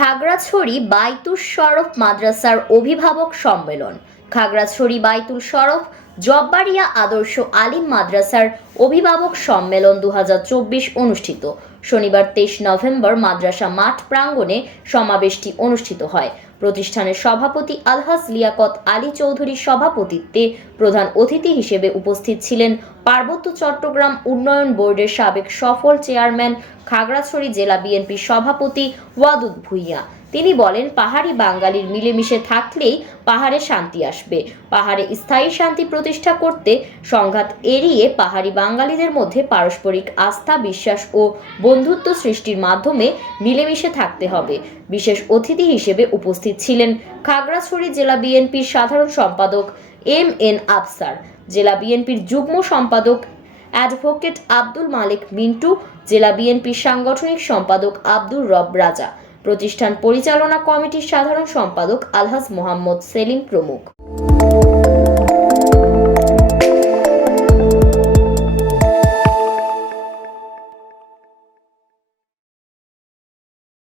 খাগড়াছড়ি বাইতুল শরফ মাদ্রাসার অভিভাবক সম্মেলন। খাগড়াছড়ি বাইতুল শরফ জব্বারিয়া আদর্শ আলিম মাদ্রাসার অভিভাবক সম্মেলন 2024 অনুষ্ঠিত। শনিবার 23 নভেম্বর মাদ্রাসা মাঠ প্রাঙ্গণে সমাবেশটি অনুষ্ঠিত হয়। প্রতিষ্ঠানের সভাপতি আলহাজ লিয়াকত আলী চৌধুরীর সভাপতিত্বে প্রধান অতিথি হিসেবে উপস্থিত ছিলেন পার্বত্য চট্টগ্রাম উন্নয়ন বোর্ডের সাবেক সফল চেয়ারম্যান খাগড়াছড়ি জেলা বিএনপির সভাপতি ওয়াদুদ ভুঁইয়া। তিনি বলেন, পাহাড়ি বাঙালির মিলেমিশে থাকলেই পাহাড়ে শান্তি আসবে। পাহাড়ে স্থায়ী শান্তি প্রতিষ্ঠা করতে সংঘাত এড়িয়ে পাহাড়ি বাঙালিদের মধ্যে পারস্পরিক আস্থা, বিশ্বাস ও বন্ধুত্ব সৃষ্টির মাধ্যমে মিলেমিশে থাকতে হবে। বিশেষ অতিথি হিসেবে উপস্থিত ছিলেন খাগড়াছড়ি জেলা বিএনপির সাধারণ সম্পাদক এম.এন. আফসার, জেলা বিএনপির যুগ্ম সম্পাদক অ্যাডভোকেট আব্দুল মালিক মিন্টু, জেলা বিএনপির সাংগঠনিক সম্পাদক আব্দুর রব রাজা, প্রতিষ্ঠান পরিচালনা কমিটির সাধারণ সম্পাদক আলহাজ মোহাম্মদ সেলিম প্রমুখ।